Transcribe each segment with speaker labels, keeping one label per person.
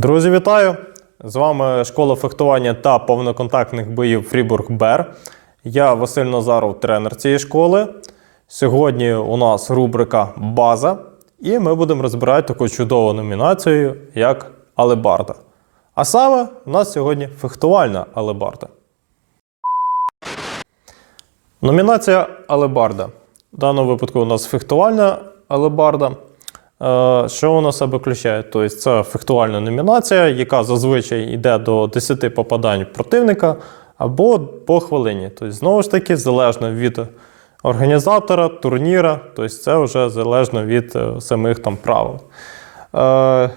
Speaker 1: Друзі, вітаю! З вами школа фехтування та повноконтактних боїв Фрібург Бер. Я Василь Назаров, тренер цієї школи. Сьогодні у нас рубрика База, і ми будемо розбирати таку чудову номінацію, як Алебарда. А саме у нас сьогодні фехтувальна алебарда. Номінація Алебарда. В даному випадку у нас фехтувальна алебарда. Е, Що вона себе включає? Тобто це фехтувальна номінація, яка зазвичай йде до 10 попадань противника або по хвилині. Тобто, знову ж таки, залежно від організатора, турніра, тобто це вже залежно від е, самих там правил. Е,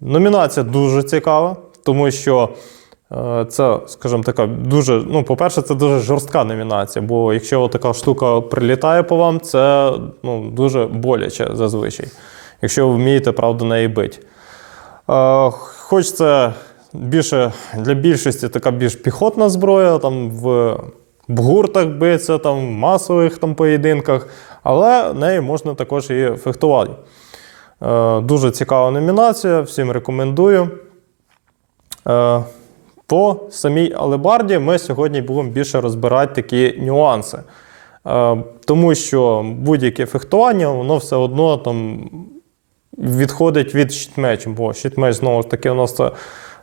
Speaker 1: Номінація дуже цікава, тому що це, скажімо така, дуже, ну, по-перше, це дуже жорстка номінація, бо якщо така штука прилітає по вам, це ну, дуже боляче зазвичай, якщо ви вмієте, правда, неї бити. Хоч це більше для більшості така більш піхотна зброя, там в, в гуртах биться, там, в масових там, поєдинках, але нею можна також і фехтувати. Е, Дуже цікава номінація, всім рекомендую. Е, По самій алебарді ми сьогодні будемо більше розбирати такі нюанси. Е, Тому що будь-яке фехтування, воно все одно там відходить від щитмечу, бо щитмеч, знову ж таки, у нас це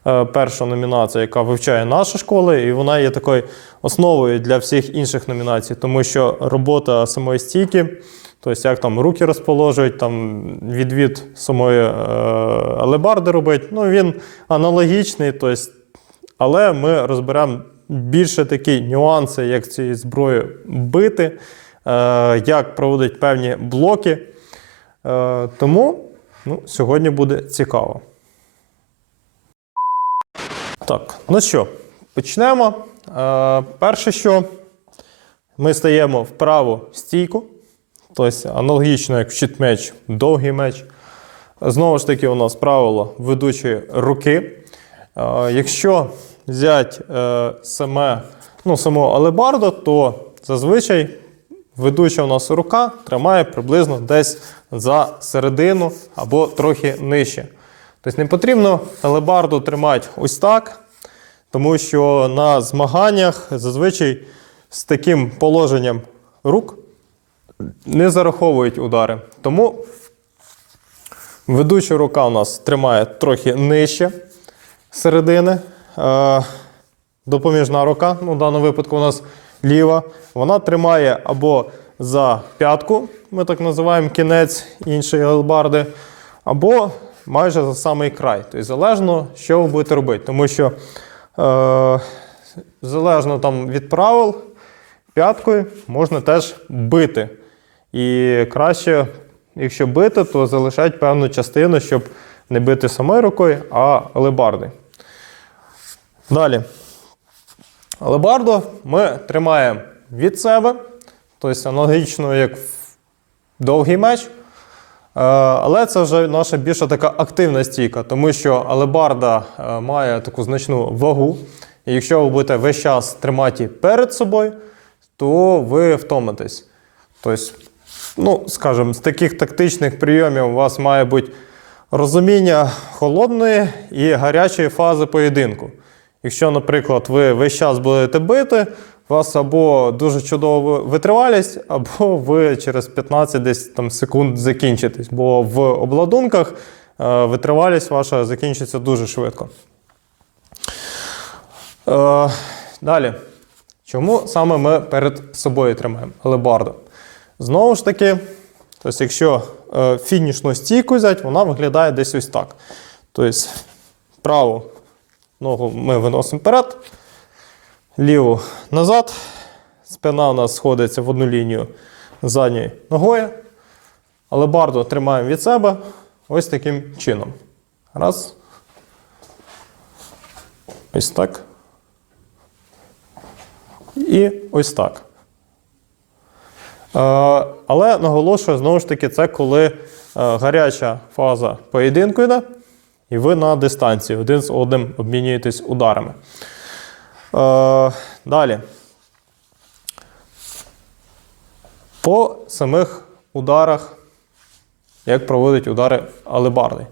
Speaker 1: е, перша номінація, яка вивчає наша школа, і вона є такою основою для всіх інших номінацій, тому що робота самої стійки, тобто як там руки розположують, там відвід самої е, алебарди робить, ну він аналогічний, тобто, але ми розберемо більше такі нюанси, як цією зброєю бити, е, як проводить певні блоки. Тому ну, сьогодні буде цікаво. Так, ну що, почнемо. Е, перше, що ми стаємо в праву стійку, тобто аналогічно як в щитмеч, довгий меч. Знову ж таки, у нас правило ведучої руки. Е, якщо взяти е, саме, ну, саму алебарду, то зазвичай ведуча у нас рука тримає приблизно десь за середину або трохи нижче. Тобто не потрібно алебарду тримати ось так, тому що на змаганнях зазвичай з таким положенням рук не зараховують удари. Тому ведуча рука у нас тримає трохи нижче середини. Е, Допоміжна рука, ну в даному випадку у нас ліва, вона тримає або за п'ятку, ми так називаємо кінець іншої албарди, або майже за самий край. Тобто залежно, що ви будете робити. Тому що е, залежно там від правил, п'яткою можна теж бити. І краще, якщо бити, то залишать певну частину, щоб не бити самою рукою, а алебарди. Далі. Алебарду ми тримаємо від себе, тобто аналогічно як в довгий меч. Е, Але це вже наша більша така активна стійка, тому що алебарда е, має таку значну вагу. І якщо ви будете весь час тримати перед собою, то ви втомитесь. Тобто, ну, скажімо, з таких тактичних прийомів у вас має бути розуміння холодної і гарячої фази поєдинку. Якщо, наприклад, ви весь час будете бити, у вас або дуже чудова витривалість, або ви через 15 десь там секунд закінчитесь. Бо в обладунках е, витривалість ваша закінчиться дуже швидко. Е, далі. Чому саме ми перед собою тримаємо алебарду? Знову ж таки, тобто, якщо е, фінішну стійку взяти, вона виглядає десь ось так. Тобто, праву ногу ми виносимо вперед, ліву назад. Спина у нас сходиться в одну лінію задньою ногою. Алебарду тримаємо від себе ось таким чином. Раз. Ось так. І ось так. Е, Але наголошую, знову ж таки, це коли е, гаряча фаза поєдинку йде, і ви на дистанції один з одним обмінюєтесь ударами. Е, Далі. По самих ударах, як проводить удари алебарди.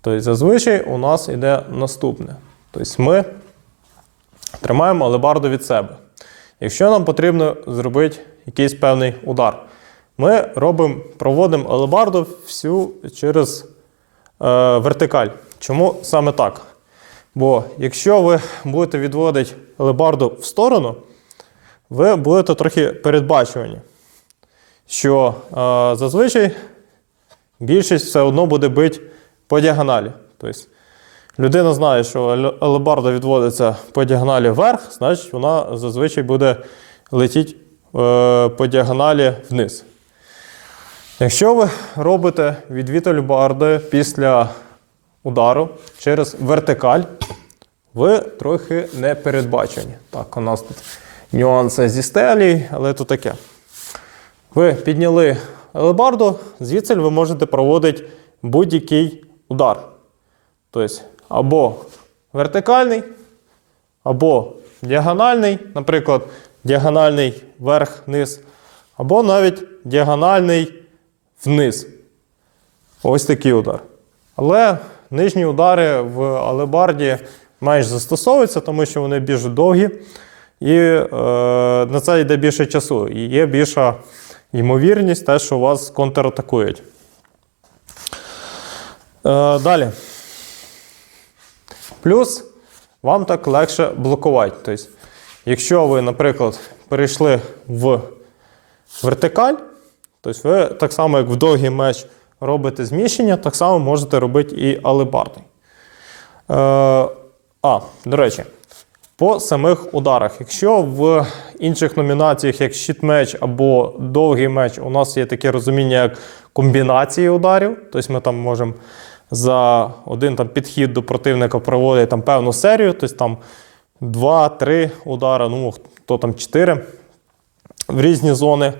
Speaker 1: Тобто зазвичай у нас йде наступне. Тобто ми тримаємо алебарду від себе. Якщо нам потрібно зробити якийсь певний удар, ми робимо, проводимо алебарду всю через вертикаль. Чому саме так? Бо якщо ви будете відводити алебарду в сторону, ви будете трохи передбачувані, що е, зазвичай більшість все одно буде бити по діагоналі. Тобто людина знає, що алебарда відводиться по діагоналі вверх, значить вона зазвичай буде летіти е, по діагоналі вниз. Якщо ви робите відвід алебарди після удару через вертикаль, ви трохи не передбачені. Так, у нас тут нюанси зі стелі, але то таке. Ви підняли алебарду, звідси ви можете проводити будь-який удар. Тобто або вертикальний, або діагональний, наприклад, діагональний вверх-вниз, або навіть діагональний вниз. Ось такий удар. Але нижні удари в алебарді менш застосовуються, тому що вони більш довгі, і е, на це йде більше часу. І є більша ймовірність, те, що вас контратакують. Е, далі. Плюс вам так легше блокувати. Тобто, якщо ви, наприклад, перейшли в вертикаль, тобто ви так само, як в довгий меч робите зміщення, так само можете робити і алебардний. Е, а, до речі, по самих ударах. Якщо в інших номінаціях, як щит-меч або довгий меч, у нас є таке розуміння, як комбінації ударів, тобто ми там можемо за один там, підхід до противника проводити там, певну серію, тобто там 2-3 удари, ну хто там 4 в різні зони,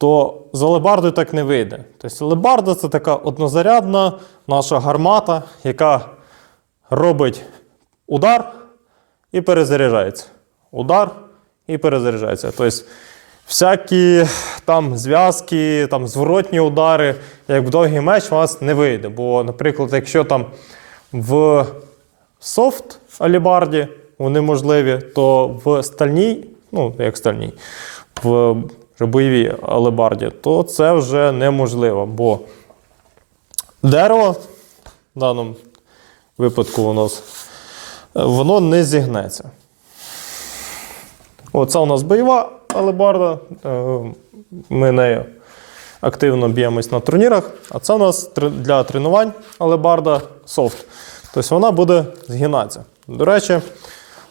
Speaker 1: то з алебардою так не вийде. Тобто алебарда це така однозарядна наша гармата, яка робить удар і перезаряджається. Удар і перезаряджається. Тобто всякі там зв'язки, там зворотні удари, як в довгий меч, у вас не вийде. Бо, наприклад, якщо там в софт алібарді вони можливі, то в стальній, ну як стальній, в вже бойовій алебарді, то це вже неможливо, бо дерево в даному випадку у нас е, воно не зігнеться. Оце у нас бойова алебарда. е, Ми нею активно б'ємось на турнірах. А це у нас для тренувань алебарда софт. Тобто вона буде згинатися. До речі,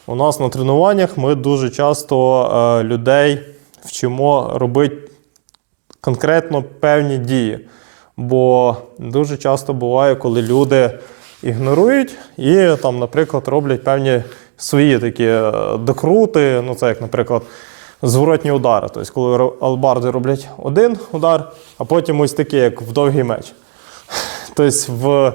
Speaker 1: у нас на тренуваннях ми дуже часто е, людей вчимо робити конкретно певні дії. Бо дуже часто буває, коли люди ігнорують і, там, наприклад, роблять певні свої такі е, докрути. Ну, це як, наприклад, зворотні удари. Тобто, коли албарди роблять один удар, а потім ось такий, як в довгий меч. Тобто в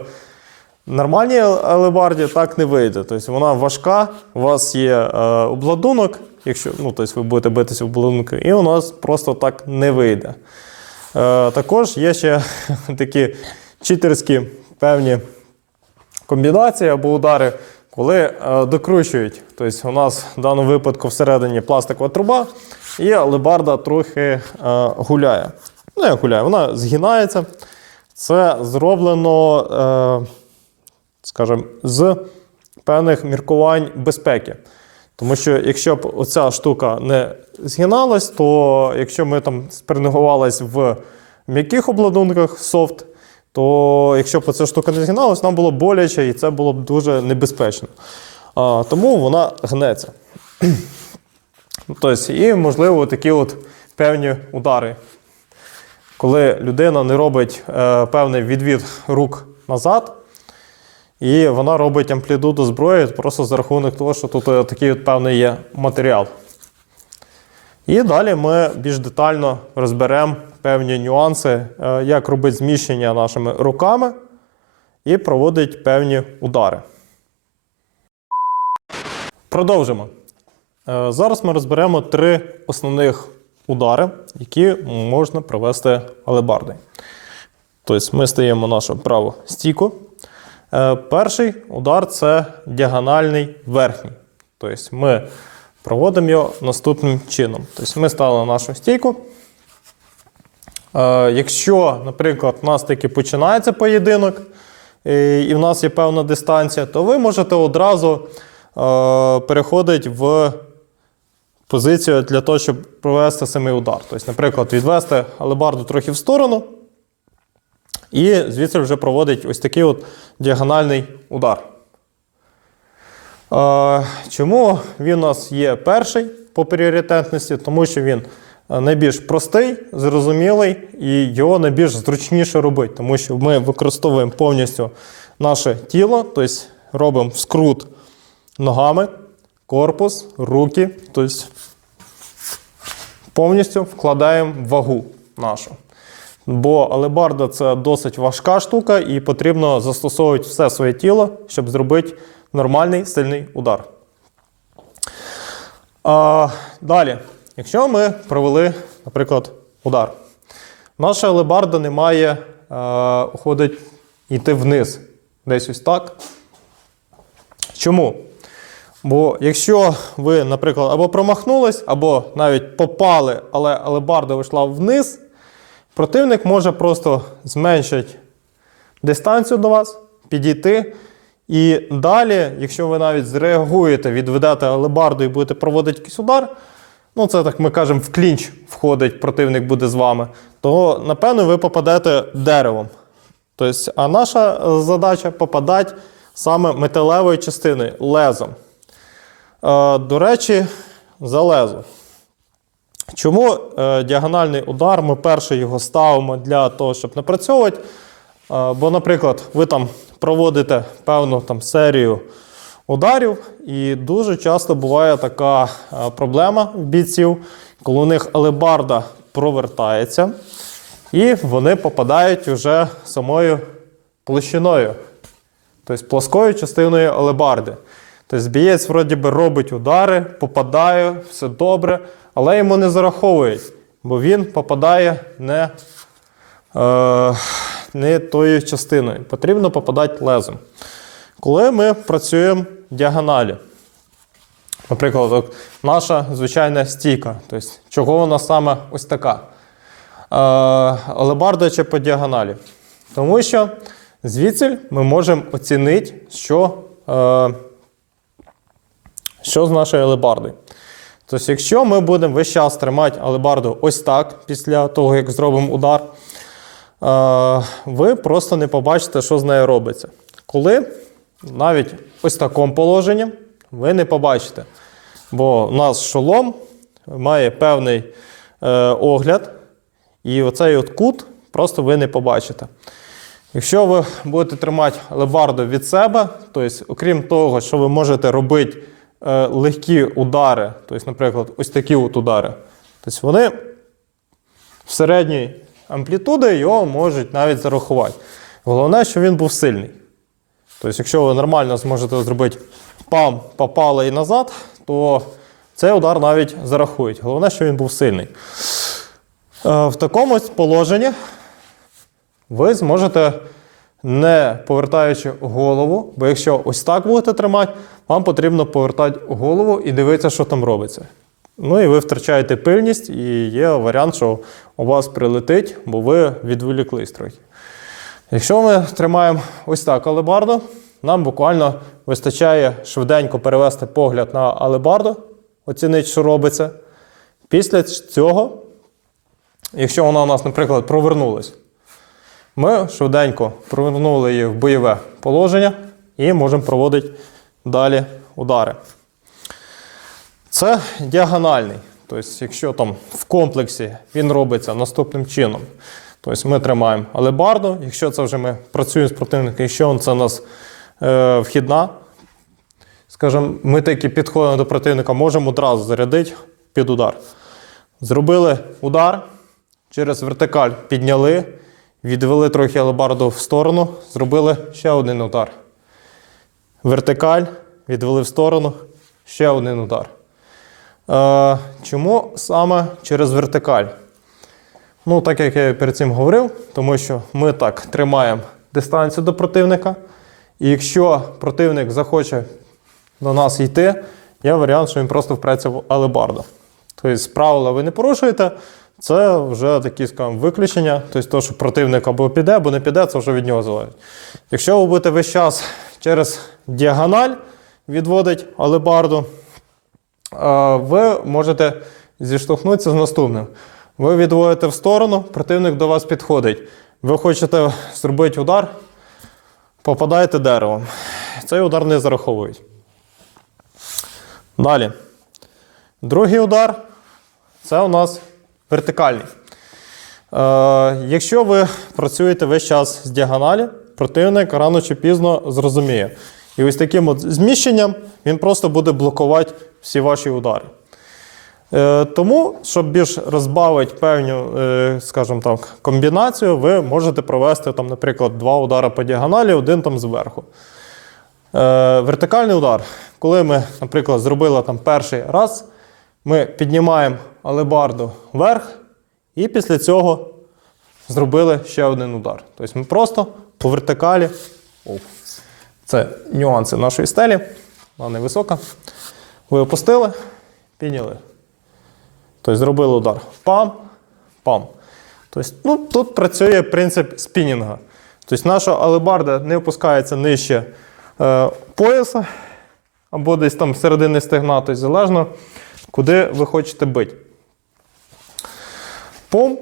Speaker 1: нормальній алебарді так не вийде. Тобто вона важка, у вас є е, обладунок, якщо ну, тобто ви будете битися в обладунку, і у нас просто так не вийде. Е, також є ще такі читерські певні комбінації або удари, коли е, докручують. Тобто у нас в даному випадку всередині пластикова труба, і алебарда трохи е, гуляє. Ну, як гуляє, вона згинається. Це зроблено, е, скажімо, з певних міркувань безпеки. Тому що якщо б оця штука не згиналась, то якщо ми там спринигувались в м'яких обладунках софт, то якщо б ця штука не згиналась, нам було боляче і це було б дуже небезпечно. А, тому вона гнеться. Тобто, і, можливо, такі от певні удари. Коли людина не робить е, певний відвід рук назад, і вона робить амплітуду зброї просто за рахунок того, що тут е, такий от певний є матеріал. І далі ми більш детально розберемо певні нюанси, е, як робити зміщення нашими руками і проводити певні удари. Продовжимо. Е, Зараз ми розберемо три основних удари, які можна провести алебардою. Тобто ми стаємо нашу праву стійку. Е, перший удар це діагональний верхній. Тобто ми проводимо його наступним чином. Тобто ми стали нашу стійку. Е, якщо, наприклад, у нас таки починається поєдинок, і в нас є певна дистанція, то ви можете одразу е, переходити в позицію для того, щоб провести самий удар. Тобто, наприклад, відвести алебарду трохи в сторону, і звідси вже проводить ось такий от діагональний удар. Чому він у нас є перший по пріоритетності? Тому що він е, найбільш простий, зрозумілий і його найбільш зручніше робити, тому що ми використовуємо повністю наше тіло, тобто робимо скрут ногами, корпус, руки, тобто повністю вкладаємо вагу нашу. Бо алебарда це досить важка штука, і потрібно застосовувати все своє тіло, щоб зробити нормальний сильний удар. А, далі, якщо ми провели, наприклад, удар, наша алебарда не має а, уходить йти вниз, десь ось так. Чому? Бо якщо ви, наприклад, або промахнулись, або навіть попали, але алебарда вийшла вниз, противник може просто зменшити дистанцію до вас, підійти. І далі, якщо ви навіть зреагуєте, відведете алебарду і будете проводити якийсь удар, ну це так ми кажемо, в клінч входить, противник буде з вами, то напевно ви попадете деревом. Тобто, а наша задача попадати саме металевою частиною, лезом. Е, До речі, за лезо. Чому е, діагональний удар? Ми перше його ставимо для того, щоб напрацьовувати. Е, бо, наприклад, ви там проводите певну там, серію ударів, і дуже часто буває така е, проблема в бійців, коли у них алебарда провертається, і вони попадають вже самою площиною, тобто плоскою частиною алебарди. Тобто бієць вроді би робить удари, попадає, все добре, але йому не зараховують, бо він попадає не, е, не тою частиною. Потрібно попадати лезом. Коли ми працюємо в діагоналі, наприклад, наша звичайна стійка, тобто, чого вона саме ось така? Е, алебарда чи по діагоналі. Тому що звідси ми можемо оцінити, що. Е, що з нашої алебарди? Тобто, якщо ми будемо весь час тримати алебарду ось так, після того, як зробимо удар, е, ви просто не побачите, що з нею робиться. Коли навіть ось в такому положенні ви не побачите. Бо у нас шолом має певний е, огляд, і оцей от кут просто ви не побачите. Якщо ви будете тримати алебарду від себе, тобто, окрім того, що ви можете робити легкі удари, тобто, наприклад, ось такі от удари, тобто вони в середній амплітуди його можуть навіть зарахувати. Головне, що він був сильний. Тобто, якщо ви нормально зможете зробити пам, попали і назад, то цей удар навіть зарахують. Головне, що він був сильний. Е, В такому положенні ви зможете, не повертаючи голову, бо якщо ось так будете тримати, вам потрібно повертати голову і дивитися, що там робиться. Ну і ви втрачаєте пильність, і є варіант, що у вас прилетить, бо ви відволіклись трохи. Якщо ми тримаємо ось так алебарду, нам буквально вистачає швиденько перевести погляд на алебарду, оцінити, що робиться. Після цього, якщо вона у нас, наприклад, провернулась, ми швиденько провернули її в бойове положення і можемо проводити далі удари. Це діагональний. Тобто, якщо там в комплексі він робиться наступним чином. Тобто ми тримаємо алебарду, якщо це вже ми працюємо з противником, якщо це у нас е, вхідна, скажімо, ми таки підходимо до противника, можемо одразу зарядити під удар. Зробили удар, через вертикаль підняли, відвели трохи алебарду в сторону, зробили ще один удар. Вертикаль, відвели в сторону, ще один удар. Е, чому саме через вертикаль? Ну, так як я перед цим говорив, тому що ми так тримаємо дистанцію до противника. І якщо противник захоче до нас йти, є варіант, що він просто впреться в алебарду. Тобто правила ви не порушуєте, це вже такі, скажімо, виключення. Тобто, то, що противник або піде, або не піде, це вже від нього залежить. Якщо ви будете весь час через діагональ відводить алебарду, ви можете зіштовхнутися з наступним. Ви відводите в сторону, противник до вас підходить. Ви хочете зробити удар, попадаєте деревом. Цей удар не зараховують. Далі. Другий удар це у нас вертикальний. Е, якщо ви працюєте весь час з діагоналі, противник рано чи пізно зрозуміє. І ось таким от зміщенням він просто буде блокувати всі ваші удари. Е, Тому, щоб більш розбавити певну, е, скажімо так, комбінацію, ви можете провести, там, наприклад, два удари по діагоналі, один там зверху. Е, Вертикальний удар. Коли ми, наприклад, зробили там перший раз, ми піднімаємо алебарду вверх, і після цього зробили ще один удар. Тобто ми просто по вертикалі. Це нюанси нашої стелі. Вона невисока. Ви опустили, підняли. Тобто зробили удар. Пам, пам. Тобто, ну, тут працює принцип спінінга. Тобто наша алебарда не опускається нижче е, пояса або десь там середини стегна, тобто залежно, куди ви хочете бити. Пум.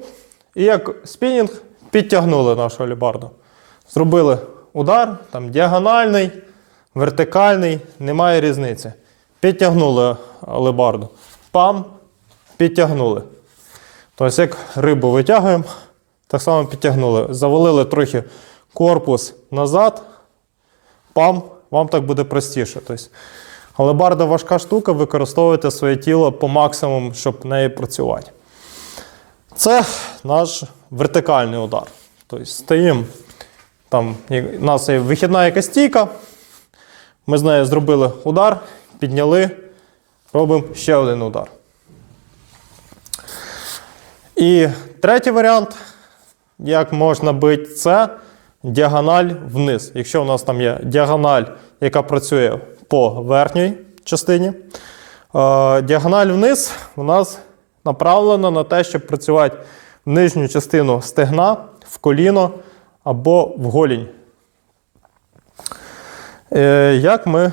Speaker 1: І як спінінг підтягнули нашу алебарду. Зробили удар, там діагональний, вертикальний, немає різниці. Підтягнули алебарду. Пам, підтягнули. Тобто, як рибу витягуємо, так само підтягнули. Завалили трохи корпус назад, пам, вам так буде простіше. Тобто, алебарда важка штука, використовуйте своє тіло по максимуму, щоб нею працювати. Це наш вертикальний удар. Тобто стоїмо, там у нас є вихідна якась стійка. Ми з нею зробили удар, підняли, робимо ще один удар. І третій варіант, як можна бити, це діагональ вниз. Якщо у нас там є діагональ, яка працює по верхній частині, е, діагональ вниз у нас направлена на те, щоб працювати нижню частину стегна, в коліно або в голінь. Е, Як ми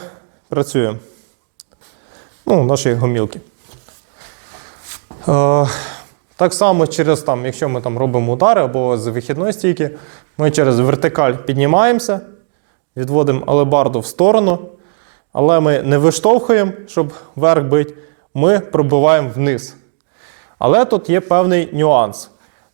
Speaker 1: працюємо? Ну, наші гомілки. Е, Так само через там, якщо ми там робимо удари або з вихідної стійки, ми через вертикаль піднімаємося, відводимо алебарду в сторону, але ми не виштовхуємо, щоб вверх бити, ми пробиваємо вниз. Але тут є певний нюанс.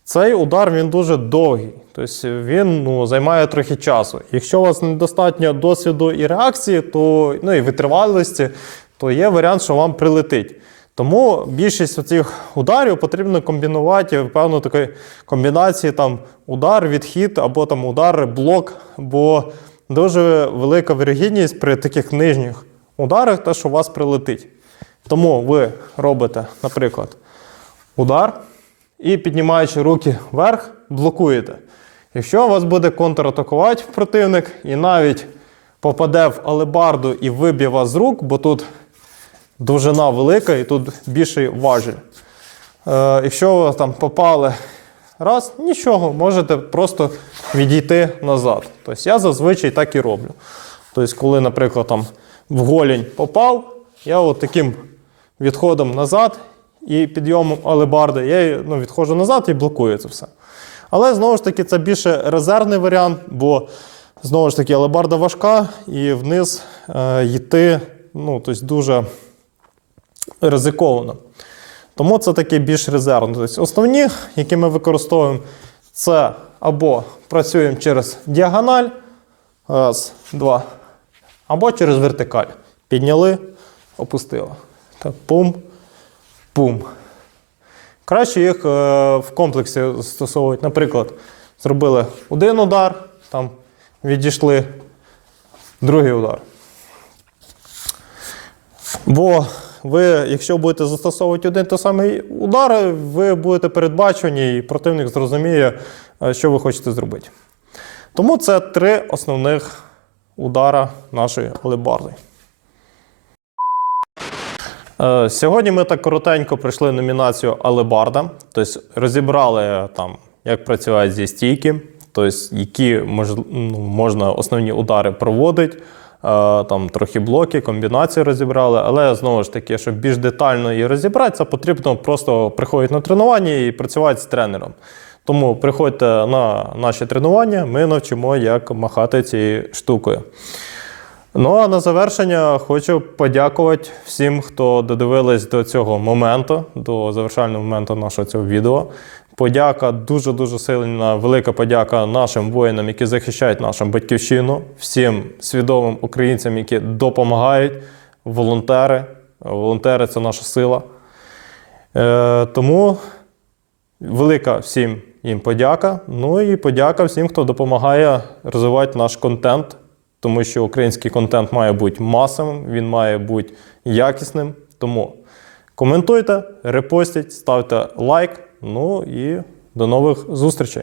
Speaker 1: Цей удар він дуже довгий, тобто він ну, займає трохи часу. Якщо у вас недостатньо досвіду і реакції, то ну, і витривалості, то є варіант, що вам прилетить. Тому більшість цих ударів потрібно комбінувати в певну такої комбінації там удар, відхід або там удар, блок, бо дуже велика вірогідність при таких нижніх ударах, те, що у вас прилетить. Тому ви робите, наприклад, удар і піднімаючи руки вверх, блокуєте. Якщо вас буде контратакувати противник і навіть попаде в алебарду і виб'є вас з рук, бо тут довжина велика і тут більший важіль. Е, якщо ви там попали раз, нічого, можете просто відійти назад. Тобто я зазвичай так і роблю. Тобто, коли, наприклад, там в голінь попав, я от таким відходом назад і підйомом алебарди, я ну, відходжу назад і блокую це все. Але знову ж таки, це більше резервний варіант, бо знову ж таки алебарда важка і вниз е, йти ну, тобто дуже ризиковано. Тому це таке більш резервне. Тобто основні, які ми використовуємо, це або працюємо через діагональ, раз, два, або через вертикаль. Підняли, опустили. Так, пум, пум. Краще їх е, в комплексі застосовувати. Наприклад, зробили один удар, там відійшли другий удар. Бо ви, якщо будете застосовувати один той самий удар, ви будете передбачені, і противник зрозуміє, е, що ви хочете зробити. Тому це три основних удара нашої алебарди. Е, Сьогодні ми так коротенько пройшли номінацію Алебарда. Тобто розібрали там, як працюють зі стійки, тобто які ну, можна основні удари проводити. е, Там трохи блоки, комбінації розібрали, але знову ж таки, щоб більш детально її розібрати, це потрібно просто приходити на тренування і працювати з тренером. Тому приходьте на наші тренування, ми навчимо, як махати цією штукою. Ну а на завершення хочу подякувати всім, хто додивились до цього моменту, до завершального моменту нашого цього відео. Подяка дуже дуже сильна, велика подяка нашим воїнам, які захищають нашу батьківщину, всім свідомим українцям, які допомагають, волонтери. Волонтери це наша сила. Е, тому велика всім їм подяка. Ну і подяка всім, хто допомагає розвивати наш контент, тому що український контент має бути масовим, він має бути якісним. Тому коментуйте, репостіть, ставте лайк. Ну і до нових зустрічей.